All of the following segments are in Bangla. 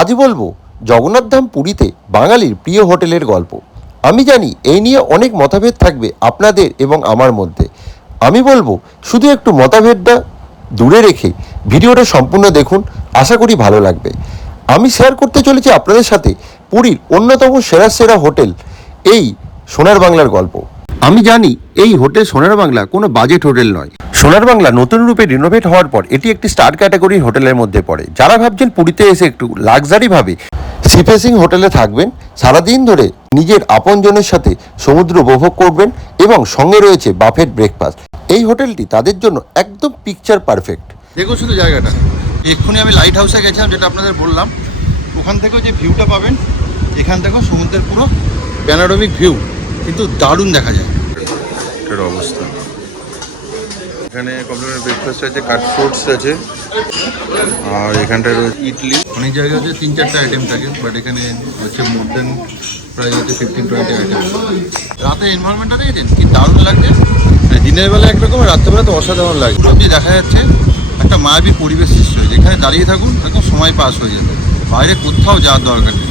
আজ বলবো জগন্নাথ ধাম পুরীতে বাঙালির প্রিয় হোটেলের গল্প। আমি জানি এই নিয়ে অনেক মতভেদ থাকবে আপনাদের এবং আমার মধ্যে। আমি বলবো শুধু একটু মতভেদটা দূরে রেখে ভিডিওটা সম্পূর্ণ দেখুন, আশা করি ভালো লাগবে। আমি শেয়ার করতে চলেছি আপনাদের সাথে পুরীর অন্যতম সেরা সেরা হোটেল এই সোনার বাংলার গল্প। আমি জানি এই হোটেল সোনার বাংলা কোনো বাজেট হোটেল নয়। সোনার বাংলা নতুন রূপে রিনোভেট হওয়ার পর এটি একটি স্টার ক্যাটাগরির হোটেলের মধ্যে পড়ে। যারা ভাবছেন পুরীতে এসে একটু লাক্সারিভাবে সি ফেসিং হোটেলে থাকবেন, সারাদিন ধরে নিজের আপনজনের সাথে সমুদ্র উপভোগ করবেন এবং সঙ্গে রয়েছে বাফেট ব্রেকফাস্ট, এই হোটেলটি তাদের জন্য একদম পিকচার পারফেক্ট। দেখুন শুধু জায়গাটা, এক্ষুনি আমি লাইট হাউসে গেছিলাম, যেটা আপনাদের বললাম। ওখান থেকেও যে ভিউটা পাবেন, এখান থেকেও সমুদ্রের পুরো প্যানোরামিক ভিউ, কিন্তু দারুণ দেখা যায়। এটার অবস্থা, এখানে কমপ্লিমেন্ট ব্রেকফাস্ট আছে, কাট ফ্রুটস আছে, আর এখানটায় রয়েছে ইডলি। অনেক জায়গায় হচ্ছে 3-4টা আইটেম থাকে, বাট এখানে হচ্ছে মোর দেন প্রায় হচ্ছে 15-20 আইটেম। রাতে এনভায়রনমেন্টটা দেখেছেন কি দারুণ লাগছে। দিনের বেলা একরকম, রাত্রেবেলা তো অসাধারণ লাগে। আপনি দেখা যাচ্ছে একটা মায়াবী পরিবেশ সৃষ্টি হয়েছে। এখানে দাঁড়িয়ে থাকুন, একদম সময় পাস হয়ে যাবে, বাইরে কোথাও যাওয়ার দরকার নেই।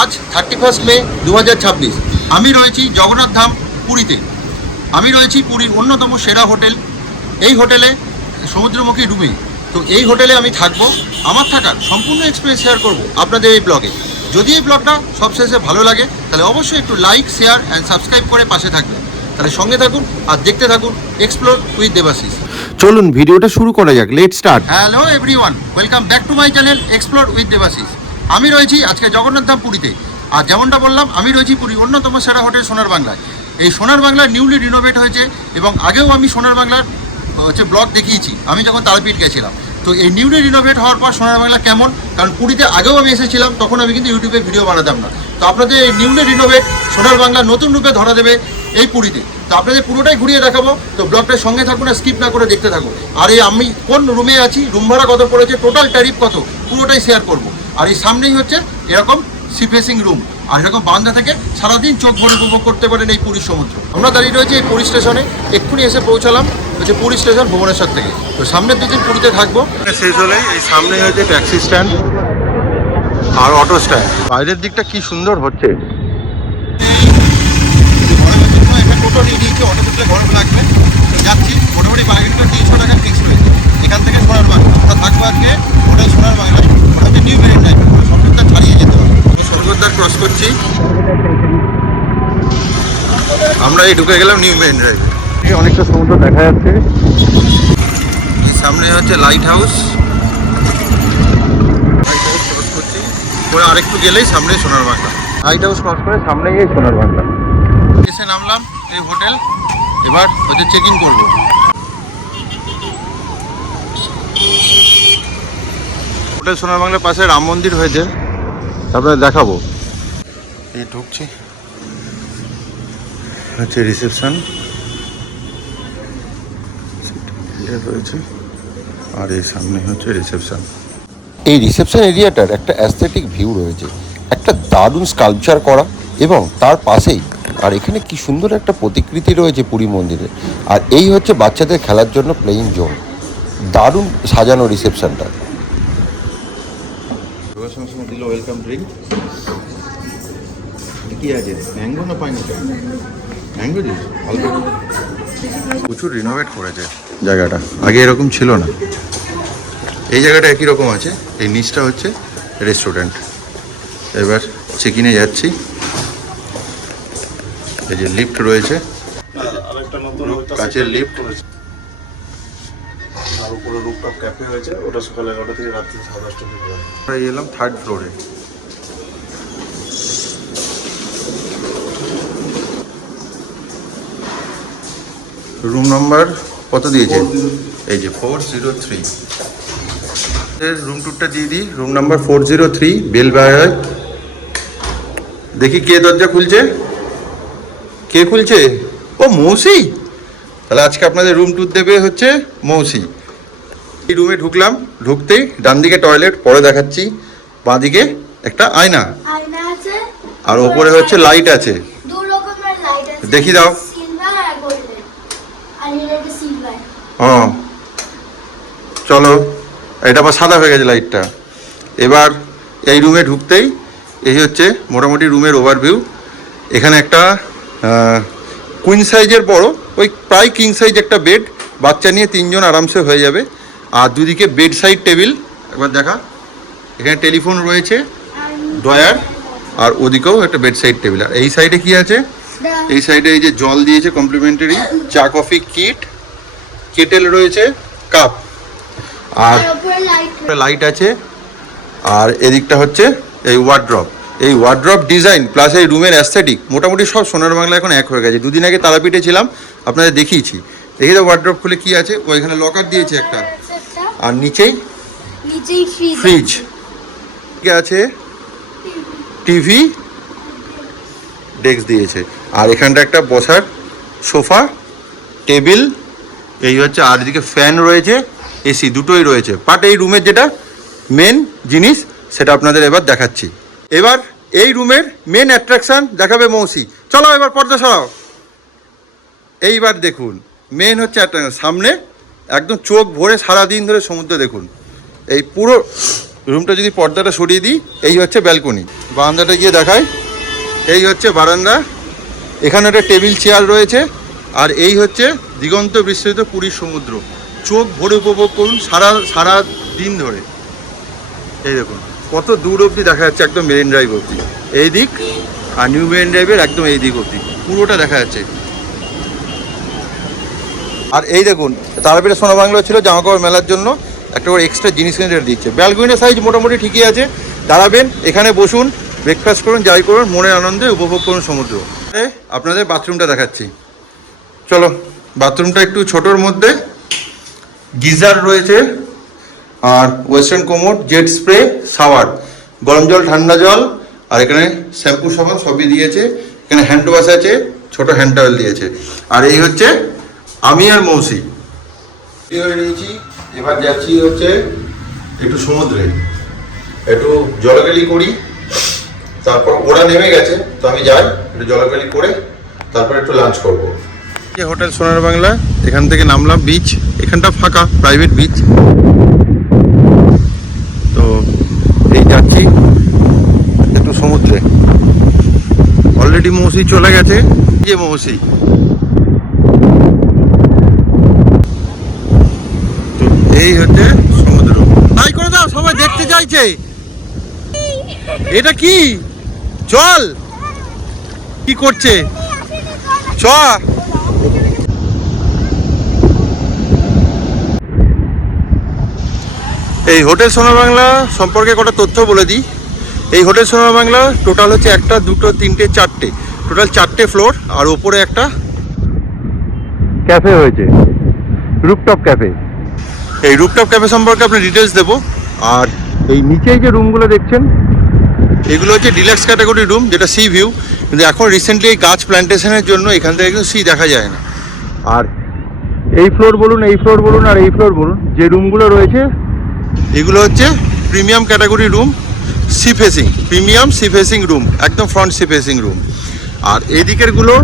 আজ 31 মে 2026, আমি রয়েছি জগন্নাথ ধাম পুরীতে। আমি রয়েছি পুরীর অন্যতম সেরা হোটেল এই হোটেলে, সমুদ্রমুখী রুমে। তো এই হোটেলে আমি থাকবো, আমার থাকার সম্পূর্ণ এক্সপিরিয়েন্স শেয়ার করবো আপনাদের এই ব্লগে। যদি এই ব্লগটা সবশেষে ভালো লাগে তাহলে অবশ্যই একটু লাইক, শেয়ার অ্যান্ড সাবস্ক্রাইব করে পাশে থাকবেন। তাহলে সঙ্গে থাকুন আর দেখতে থাকুন এক্সপ্লোর উইথ দেবাশিস। চলুন ভিডিওটা শুরু করা যাক, let's start. Hello everyone, welcome back to my channel explore with Debashis. আমি রয়েছি আজকে জগন্নাথ ধাম পুরীতে। আর যেমনটা বললাম, আমি রয়েছি পুরীর অন্যতম সেরা হোটেল সোনার বাংলায়। এই সোনার বাংলা নিউলি রিনোভেট হয়েছে এবং আগেও আমি সোনার বাংলার ব্লগ দেখিয়েছি, আমি যখন তারাপীঠ গেছিলাম। তো এই নিউলি রিনোভেট হওয়ার পর সোনার বাংলা কেমন, কারণ পুরীতে আগেও আমি এসেছিলাম, তখন আমি কিন্তু ইউটিউবে ভিডিও বানাতাম না। তো আপনাদের এই নিউলি রিনোভেট সোনার বাংলা নতুন রূপে ধরা দেবে এই পুরীতে। তো আপনাদের পুরোটাই ঘুরিয়ে দেখাবো, তো ব্লগটার সঙ্গে থাকুন আর স্কিপ না করে দেখতে থাকুন। আর এই আমি কোন রুমে আছি, রুম ভাড়া কত পড়েছে, টোটাল ট্যারিফ কত, পুরোটাই শেয়ার করব। আর এই সামনেই হচ্ছে এরকম সি ফেসিং রুম, আর এরকম বান্দা থেকে সারাদিন চোখ ভরে উপভোগ করতে পারেন এই পুরীর সমুদ্র। আমরা দাঁড়িয়ে রয়েছি এই পুরী স্টেশনে, এক্ষুনি এসে পৌঁছালাম হচ্ছে পুরী স্টেশন ভুবনেশ্বর থেকে। তো সামনের দুদিন পুরীতে থাকবো। শেষ হলে এই সামনে হচ্ছে ট্যাক্সি স্ট্যান্ড আর অটো স্ট্যান্ড। বাইরের দিকটা কি সুন্দর হচ্ছে। টোটো নিয়ে নিয়েছি, অটো তুললে গরম লাগবে। তো যাচ্ছি, মোটামুটি বাগেরহাট 300 টাকা ফিক্স হয়েছে। এখান থেকে সোনার বাংলা আমরা থাকবো আজকে হোটেল সোনার বাংলায়, ওটা হচ্ছে নিউ মেরিন ড্রাইভ, সরকারটা ছাড়িয়ে যেতে হবে। স্বর্গদ্বার ক্রস করছি, আমরা এই ঢুকে গেলাম নিউ মেরিন ড্রাইভে। অনেকটা সমুদ্র দেখা যাচ্ছে। সামনে হচ্ছে লাইট হাউস, ক্রস করছি, পরে আরেকটু গেলেই সামনে সোনার বাংলা। লাইট হাউস ক্রস করে সামনেই এই সোনার বাংলা। এসে নামলাম এই হোটেল, এবার হচ্ছে চেক ইন করবো। হোটেল সোনার বাংলার পাশে রাম মন্দির হয়েছে, তারপরে দেখাবো। এই ঢুকছি, হচ্ছে রিসেপশন রয়েছে, আর এই সামনে হচ্ছে রিসেপশন। এই রিসেপশন এরিয়াটার একটা অ্যাস্থেটিক ভিউ রয়েছে, একটা দারুণ স্কাল্পচার করা, এবং তার পাশেই আর এখানে কি সুন্দর একটা প্রতিকৃতি রয়েছে পুরী মন্দিরে। আর এই হচ্ছে বাচ্চাদের খেলার জন্য প্লেইং জোন, দারুণ সাজানো রিসেপশনটা। দিল ওয়েলকাম ড্রিঙ্ক, কি আছে, ম্যাঙ্গো না পাইনাপেল? Mango juice. প্রচুর রিনোভেট করেছে জায়গাটা, আগে এরকম ছিল না। এই জায়গাটা একই রকম আছে, এই নিচটা হচ্ছে রেস্টুরেন্ট। এবার চেক ইনে যাচ্ছি, এই যে লিফট রয়েছে, কাচের লিফট, আর উপরে রুফটপ ক্যাফে হয়েছে, ওটা সকাল 11টা থেকে রাত্রি 10:30 পর্যন্ত। আমরা এলাম 3rd ফ্লোরে। রুম নাম্বার কত দিয়েছে? এই যে 403। রুম টুরটা দিয়ে দিই। রুম নাম্বার 403, বেল বাজার। দেখি কে দরজা খুলছে, কে খুলছে? ও মৌসি। তাহলে আজকে আপনাদের রুম ট্যুর দেবে হচ্ছে মৌসি। এই রুমে ঢুকলাম, ঢুকতেই ডান দিকে টয়লেট, পরে দেখাচ্ছি। বাঁ দিকে একটা আয়না আছে, আর ওপরে হচ্ছে লাইট আছে। দু রকমের লাইট আছে, দেখি দাও। সিলভার আর গোল্ডেন। আর এটা সিলভার। চলো, এটা আবার সাদা হয়ে গেছে লাইটটা। এবার এই রুমে ঢুকতেই এই হচ্ছে মোটামুটি রুমের ওভারভিউ। এখানে একটা কুইন সাইজের বড়, ওই প্রায় কিং সাইজ একটা বেড, বাচ্চা নিয়ে 3 জন আরামসে হয়ে যাবে। আর দুদিকে বেড সাইড টেবিল, একবার দেখা, এখানে টেলিফোন রয়েছে, ড্রয়ার, আর ওদিকেও একটা বেড সাইড টেবিল। আর এই সাইডে কি আছে, এই সাইডে এই যে জল দিয়েছে কমপ্লিমেন্টারি, চা কফি কিট, কেটেল রয়েছে, কাপ, আর লাইট আছে। আর এদিকটা হচ্ছে এই ওয়ার্ড্রপ, এই ওয়ার্ড্রপ ডিজাইন প্লাস এই রুমের অ্যাস্থেটিক মোটামুটি সব সোনার বাংলা এখন এক হয়ে গেছে। দুদিন আগে তারাপীঠে ছিলাম, আপনাদের দেখিয়েছি। দেখি তো ওয়ার্ড্রপ খুলে কি আছে। ওইখানে লকার দিয়েছে একটা, আর নিচেই ফ্রিজ আছে, টিভি, ডেস্ক দিয়েছে। আর এখানটা একটা বসার সোফা, টেবিল, এই হচ্ছে। আর এদিকে ফ্যান রয়েছে, এসি দুটোই রয়েছে। বাট এই রুমের যেটা মেন জিনিস সেটা আপনাদের এবার দেখাচ্ছি। এবার এই রুমের মেন অ্যাট্রাকশান দেখাবে মৌসি। চলো এবার পর্দা সরাও। এইবার দেখুন মেন হচ্ছে অ্যাট্রাকশন, সামনে একদম চোখ ভরে সারাদিন ধরে সমুদ্র দেখুন। এই পুরো রুমটা যদি পর্দাটা সরিয়ে দিই, এই হচ্ছে ব্যালকনি। বারান্দাটা গিয়ে দেখায়, এই হচ্ছে বারান্দা। এখানে একটা টেবিল চেয়ার রয়েছে। আর এই হচ্ছে দিগন্ত বিস্তৃত পুরীর সমুদ্র। চোখ ভরে উপভোগ করুন সারা দিন ধরে। এই দেখুন কত দূর অবধি দেখা যাচ্ছে, একদম মেরিন ড্রাইভ অবধি এই দিক, আর নিউ মেরিন ড্রাইভের একদম এই দিক অবধি পুরোটা দেখা যাচ্ছে। আর এই দেখুন তারাপীঠে সোনা বাংলা ছিল জামাকাপড় মেলার জন্য একটা করে এক্সট্রা জিনিস কিনে রেট দিচ্ছে। ব্যালকনির সাইজ মোটামুটি ঠিকই আছে, দাঁড়াবেন এখানে, বসুন, ব্রেকফাস্ট করুন, যাই করুন, মনের আনন্দে উপভোগ করুন সমুদ্র। আপনাদের বাথরুমটা দেখাচ্ছি, চলো। বাথরুমটা একটু ছোটোর মধ্যে, গিজার রয়েছে, আর western commode, jet spray, shower, গরম জল, ঠান্ডা জল, আর এখানে শ্যাম্পু সাবান সবই দিয়েছে। এখানে হ্যান্ড ওয়াশ আছে, ছোটো হ্যান্ড টাওয়েল দিয়েছে। আর এই হচ্ছে আমি আর মৌসি হয়ে নিয়েছি। এবার যাচ্ছি হচ্ছে একটু সমুদ্রে, একটু জলকেলি করি, তারপর ওরা নেমে গেছে তো আমি যাই একটু জলকেলি করে তারপর একটু লাঞ্চ করবো। হোটেল সোনার বাংলা, এখান থেকে নামলাম, বিচ এখানটা ফাঁকা, প্রাইভেট বিচ। তো এই যাচ্ছি একটু সমুদ্রে। অলরেডি মৌসি চলে গেছে, যে মৌসি। তো এই হচ্ছে সমুদ্র, তাই করে দাও, সবাই দেখতে চাইছে। এটা কি জল, কি করছে, চ। এই হোটেল সোনার বাংলা সম্পর্কে কটা তথ্য বলে দিই। এই হোটেল সোনার বাংলা টোটাল হচ্ছে 1, 2, 3, 4, টোটাল 4টে ফ্লোর, আর ওপরে একটা ক্যাফে হয়েছে, রুফটপ ক্যাফে। এই রুফটপ ক্যাফে সম্পর্কে আপনার ডিটেলস দেবো। আর এই নিচেই যে রুমগুলো দেখছেন, এগুলো হচ্ছে ডিলাক্স ক্যাটাগরি রুম, যেটা সি ভিউ। কিন্তু এখন রিসেন্টলি এই গাছ প্ল্যান্টেশনের জন্য এখান থেকে কিন্তু সি দেখা যায় না। আর এই ফ্লোর বলুন, এই ফ্লোর বলুন, আর এই ফ্লোর বলুন, যে রুমগুলো রয়েছে এগুলো হচ্ছে premium category room, sea facing, premium sea facing room, একদম ফ্রন্ট সি ফেসিং রুম। আর এই দিকেরগুলো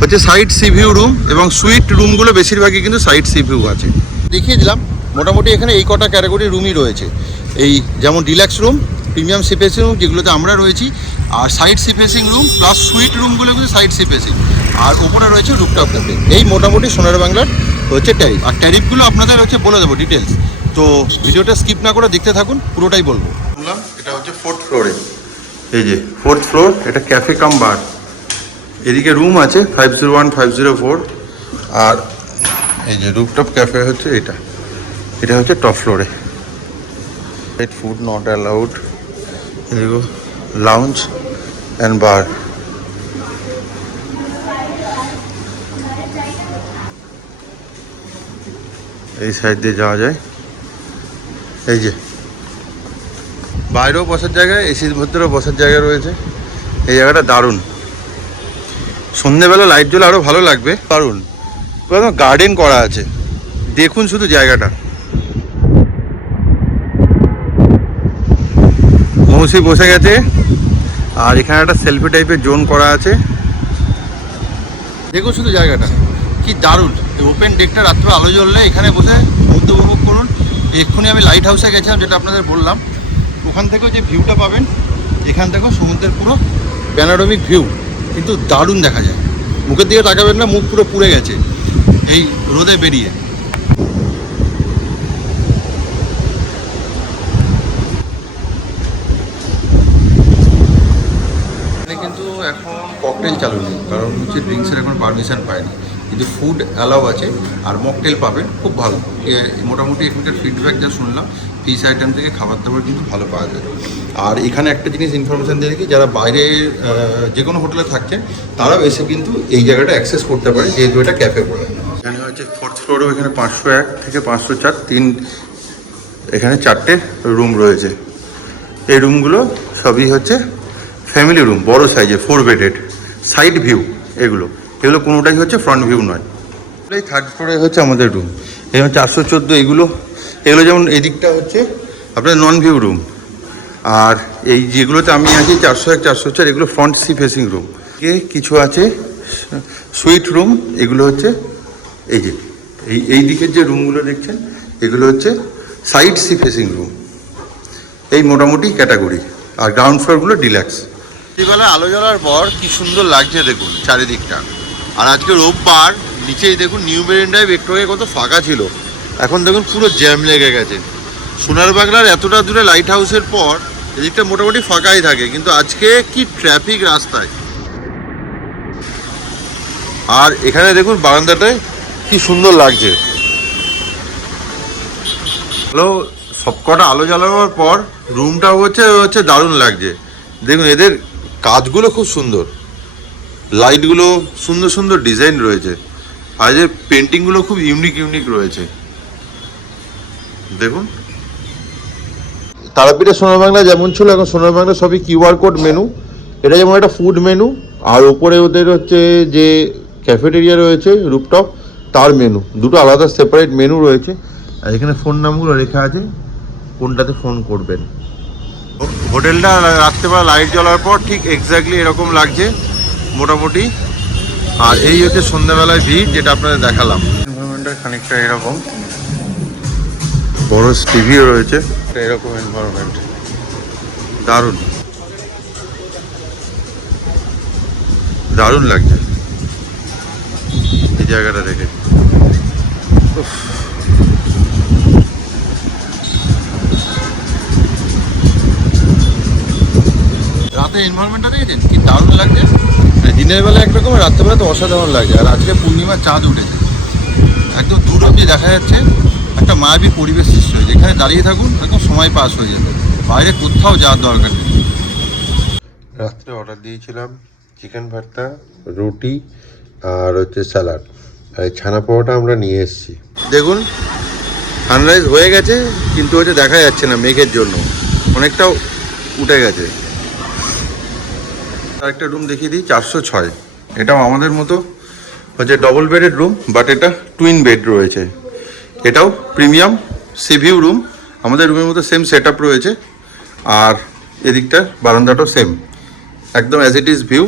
হচ্ছে সাইড সি ভিউ রুম, এবং সুইট রুমগুলো বেশিরভাগই কিন্তু সাইড সি ভিউ আছে। দেখিয়ে দিলাম মোটামুটি এখানে এই কটা ক্যাটাগরি রুমই রয়েছে। এই যেমন deluxe room, premium sea facing room যেগুলোতে আমরা রয়েছি, আর side sea facing room plus suite রুমগুলো কিন্তু সাইড সি ফেসিং, আর উপরে রয়েছে রুফটপ ক্যাফে। এই মোটামুটি সোনার বাংলার হচ্ছে ট্যারিফ। আর ট্যারিফগুলো আপনাদের হচ্ছে বলে দেবো ডিটেলস, তো ভিডিওটা স্কিপ না করে দেখতে থাকুন, পুরোটাই বলবো। বললাম এটা হচ্ছে 4th ফ্লোরে, এই যে 4th ফ্লোর, এটা ক্যাফে কাম বার। এদিকে রুম আছে 501, 504, আর এই যে রুফটপ ক্যাফে হচ্ছে এটা, এটা হচ্ছে টপ ফ্লোরে। ফুড নট অ্যালাউড, এদিকে লাউঞ্জ অ্যান্ড বার। এই সাইড দিয়ে যাওয়া যায়, এই যে বাইরেও বসার জায়গা, এসির ভেতরেও বসার জায়গা রয়েছে। এই জায়গাটা দারুণ, সন্ধ্যেবেলা লাইট জ্বলে আরও ভালো লাগবে। দারুণ, গার্ডেন করা আছে, দেখুন শুধু জায়গাটা। মৌসি বসে গেছে, আর এখানে একটা সেলফি টাইপের জোন করা আছে। দেখুন শুধু জায়গাটা কি দারুণ। ওপেন ডেকটা রাত্রে আলো জ্বললে এখানে বসে সমুদ্র উপভোগ করুন। এক্ষুনি আমি লাইট হাউসে গেছিলাম, যেটা আপনাদের বললাম। ওখান থেকেও যে ভিউটা পাবেন, এখান থেকেও সমুদ্রের পুরো প্যানোরামিক ভিউ, কিন্তু দারুণ দেখা যায়। মুখের দিকে তাকাবেন না, মুখ পুরো পুড়ে গেছে এই রোদে বেরিয়ে। এখানে কিন্তু এখন ককটেল চালু নেই, কারণ হচ্ছে ড্রিঙ্কসের এখন পারমিশন পায়নি, কিন্তু ফুড অ্যালাউ আছে আর মকটেল পাবেন খুব ভালো। মোটামুটি এখানকার ফিডব্যাক যা শুনলাম, ফিশ আইটেম থেকে খাবার দাবার কিন্তু ভালো পাওয়া যায়। আর এখানে একটা জিনিস ইনফরমেশান দিয়ে রাখি, যারা বাইরে যে কোনো হোটেলে থাকছেন তারাও এসে কিন্তু এই জায়গাটা অ্যাক্সেস করতে পারে, যেহেতু এটা ক্যাফে পড়ে। এখানে হচ্ছে 4th ফ্লোরেও এখানে 501 থেকে 504 এখানে 4টে রুম রয়েছে। এই রুমগুলো সবই হচ্ছে ফ্যামিলি রুম, বড় সাইজের 4 বেডেড, সাইড ভিউ। এগুলো কোনোটাই হচ্ছে ফ্রন্ট ভিউ নয়। এই 3rd ফ্লোরে হচ্ছে আমাদের রুম, এখানে 414। এগুলো যেমন এদিকটা হচ্ছে আপনার নন ভিউ রুম, আর এই যেগুলোতে আমি আছি 401, 404, এগুলো ফ্রন্ট সি ফেসিং রুম। কিছু আছে সুইট রুম, এগুলো হচ্ছে এই দিকের যে রুমগুলো দেখছেন, এগুলো হচ্ছে সাইড সি ফেসিং রুম। এই মোটামুটি ক্যাটাগরি। আর গ্রাউন্ড ফ্লোরগুলো ডিল্যাক্স। রাত্রিবেলা আলো জ্বলার পর কি সুন্দর লাগছে দেখুন চারিদিকটা। আর আজকে রোববার, নিচেই দেখুন নিউ মেরিন ড্রাইভ একটু আগে কত ফাঁকা ছিল, এখন দেখুন পুরো জ্যাম লেগে গেছে। সোনার বাংলার এতটা দূরে লাইট হাউসের পর এদিকটা মোটামুটি ফাঁকাই থাকে, কিন্তু আজকে কি ট্রাফিক রাস্তায়। আর এখানে দেখুন বারান্দাটায় কি সুন্দর লাগছে। হ্যালো, সবকটা আলো জ্বালানোর পর রুমটাও হচ্ছে দারুণ লাগছে। দেখুন এদের কাজগুলো খুব সুন্দর, লাইটগুলো সুন্দর সুন্দর ডিজাইন রয়েছে, আর যে পেন্টিংগুলো খুব ইউনিক রয়েছে। দেখুন তারাপীঠে সোনার বাংলা যেমন ছিল, এখন সোনার বাংলা সবই কিউআর কোড মেনু। এটা যেমন একটা ফুড মেনু, আর উপরে ওদের হচ্ছে যে ক্যাফেটেরিয়া রয়েছে রুপটপ, তার মেনু। দুটো আলাদা সেপারেট মেনু রয়েছে। আর এখানে ফোন নামগুলো লেখা আছে, কোনটাতে ফোন করবেন। হোটেলটা রাত্রেবেলা লাইট জ্বলার পর ঠিক এক্স্যাক্টলি এরকম লাগছে মোটামুটি। আর এই হচ্ছে সন্ধ্যাবেলায় ভিড়, যেটা আপনাদের দেখালাম। এনভায়রনমেন্টটা খানিকটা এরকম, বড় টিভিও রয়েছে, এরকম এনভায়রনমেন্ট দারুণ দারুণ লাগছে এই জায়গাটা দেখে। রাতে এনভায়রনমেন্টটা দেখেছেন কি দারুণ লাগছে। দিনের বেলা একরকম, রাত্রেবেলা তো অসাধারণ লাগছে। আর আজকে পূর্ণিমার চাঁদ উঠেছে, একদম দূর অব্দি দেখা যাচ্ছে। একটা মায়াবী পরিবেশ সৃষ্টি হয়েছে, এখানে দাঁড়িয়ে থাকুন, একদম সময় পাস হয়ে যাবে, বাইরে কোথাও যাওয়ার দরকার নেই। রাত্রে অর্ডার দিয়েছিলাম চিকেন ভর্তা, রুটি আর হচ্ছে স্যালাড, আর এই ছানা পাওয়াটা আমরা নিয়ে এসেছি। দেখুন সানরাইজ হয়ে গেছে, কিন্তু হচ্ছে দেখা যাচ্ছে না মেঘের জন্য, অনেকটাও উঠে গেছে। আরেকটা রুম দেখিয়ে দিই, 406। এটাও আমাদের মতো হচ্ছে ডবল বেডেড রুম, বাট এটা টুইন বেড রয়েছে। এটাও প্রিমিয়াম সি ভিউ রুম, আমাদের রুমের মতো সেম সেট আপ রয়েছে। আর এদিকটার বারান্দাটাও সেম, একদম অ্যাজ ইট ইজ ভিউ।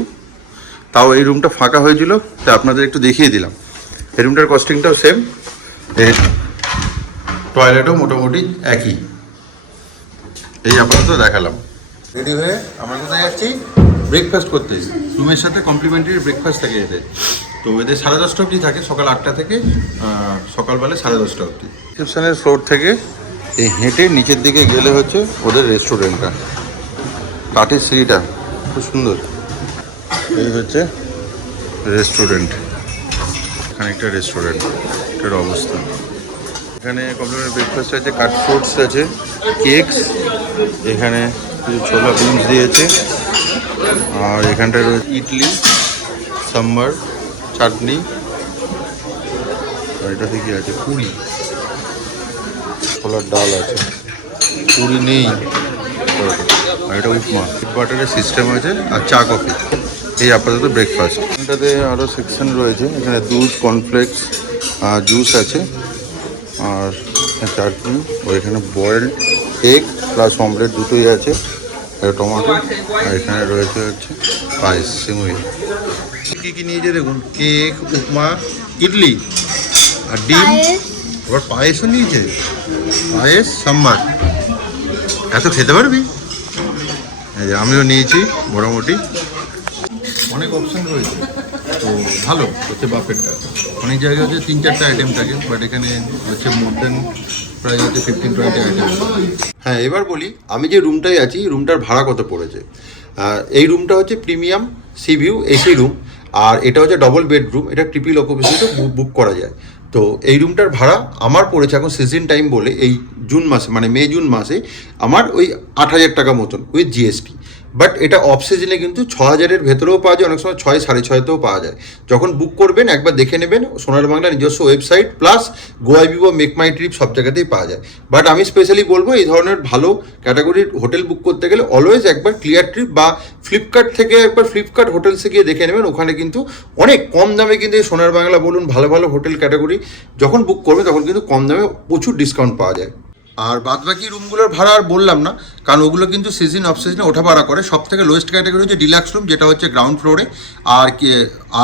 তাও এই রুমটা ফাঁকা হয়েছিল, তা আপনাদের একটু দেখিয়ে দিলাম। এই রুমটার কস্টিংটাও সেম, এর টয়লেটও মোটামুটি একই। এই আপাতত দেখালাম। রেডি হয়ে আমরা কোথায় যাচ্ছি? ব্রেকফাস্ট করতে। রুমের সাথে কমপ্লিমেন্টারি ব্রেকফাস্ট থাকে এদের। তো এদের 10:30 অবধি থাকে, সকাল 8টা থেকে সকালবেলা 10:30 অবধি। রিসেপশনের ফ্লোর থেকে এই হেঁটে নিচের দিকে গেলে হচ্ছে ওদের রেস্টুরেন্টটা, কাঠের সিঁড়িটা খুব সুন্দর। এই হচ্ছে রেস্টুরেন্ট, এখানে একটা রেস্টুরেন্ট, এটার অবস্থা। এখানে কমপ্লিমেন্টারি ব্রেকফাস্ট আছে, কাট ফ্রুটস আছে, কেকস, এখানে কিছু ছোলা বিনস দিয়েছে, আর এখানটায় রয়েছে ইডলি, সাম্বার, চাটনি, আর এটাতে কি আছে পুরি, ছোলার ডাল আছে, পুরি নেই, আর এটা উপমা, বাটারের সিস্টেম আছে, আর চা কফি। এই আপাতত ব্রেকফাস্ট। এটাতে আরও সেকশন রয়েছে, এখানে দুধ, কর্নফ্লেক্স, জুস আছে, আর চাটনি, ও এখানে বয়েলড এগ প্লাস অমলেট দুটোই আছে, টমেটো, আর এখানে রয়েছে হচ্ছে পায়েস, সিমুই। কী কী নিয়েছে দেখুন, কেক, উপমা, ইডলি আর ডিম, আবার পায়েসও নিয়েছে। পায়েস সাম্বার, এত খেতে পারবি? এই যে আমিও নিয়েছি মোটামুটি, অনেক অপশান রয়েছে, তো ভালো হচ্ছে বাফেটটা। অনেক জায়গায় হচ্ছে 3-4টা আইটেম থাকে, বাট এখানে হচ্ছে মোর দেন প্রায় হচ্ছে 15-20 আইটেম। হ্যাঁ, এবার বলি আমি যে রুমটায় আছি, রুমটার ভাড়া কত পড়েছে। এই রুমটা হচ্ছে premium sea view AC room, আর এটা হচ্ছে ডবল বেডরুম, এটা ট্রিপল অকুপেন্সিতে বুক করা যায়। তো এই রুমটার ভাড়া আমার পড়েছে এখন সিজন টাইম বলে এই জুন মাসে, মানে মে জুন মাসে আমার ওই 8,000 টাকা মতন উইথ জিএসটি। বাট এটা অফ সিজনে কিন্তু 6,000-এর ভেতরেও পাওয়া যায়, অনেক সময় 6-6,500-তেও পাওয়া যায়। যখন বুক করবেন একবার দেখে নেবেন, সোনার বাংলা নিজস্ব website plus Goibibo MakeMyTrip সব জায়গাতেই পাওয়া যায়। বাট আমি স্পেশালি বলবো এই ধরনের ভালো ক্যাটাগরির হোটেল বুক করতে গেলে অলওয়েজ একবার ক্লিয়ার ট্রিপ বা ফ্লিপকার্ট থেকে একবার ফ্লিপকার্ট হোটেলসে গিয়ে দেখে নেবেন, ওখানে কিন্তু অনেক কম দামে কিন্তু এই সোনার বাংলা বলুন ভালো ভালো হোটেল ক্যাটাগরি যখন বুক করবে তখন কিন্তু কম দামে প্রচুর ডিসকাউন্ট পাওয়া যায়। আর বাদবাকি রুমগুলোর ভাড়া আর বললাম না, কারণ ওগুলো কিন্তু সিজন অফ সিজনে ওঠা ভাড়া করে। সব থেকে লোয়েস্ট ক্যাটাগরি হচ্ছে ডিলাক্স রুম, যেটা হচ্ছে গ্রাউন্ড ফ্লোরে,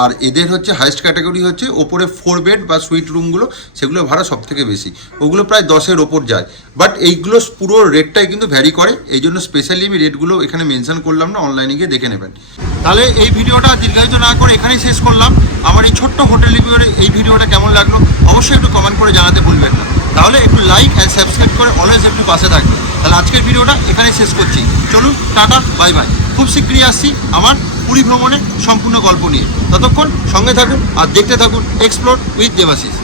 আর এদের হচ্ছে হাইস্ট ক্যাটাগরি হচ্ছে ওপরে 4 বেড বা সুইট রুমগুলো, সেগুলো ভাড়া সব থেকে বেশি, ওগুলো প্রায় 10-এর ওপর যায়। বাট এইগুলো পুরো রেটটাই কিন্তু ভ্যারি করে, এই জন্য স্পেশালি আমি রেটগুলো এখানে মেনশন করলাম না, অনলাইনে গিয়ে দেখে নেবেন। তাহলে এই ভিডিওটা দীর্ঘায়িত না করে এখানেই শেষ করলাম। আমার এই ছোট্ট হোটেল রিভিউর এই ভিডিওটা কেমন লাগলো অবশ্যই একটু কমেন্ট করে জানাতে ভুলবেন না। তাহলে একটু লাইক অ্যান্ড সাবস্ক্রাইব করে অলওয়েজ একটু পাশে থাকবেন। তাহলে আজকের ভিডিওটা এখানেই শেষ করছি, চলুন টাটা বাই বাই। খুব শীঘ্রই আসছি আমার পুরী ভ্রমণের সম্পূর্ণ গল্প নিয়ে, ততক্ষণ সঙ্গে থাকুন আর দেখতে থাকুন এক্সপ্লোর উইথ দেবাশিস।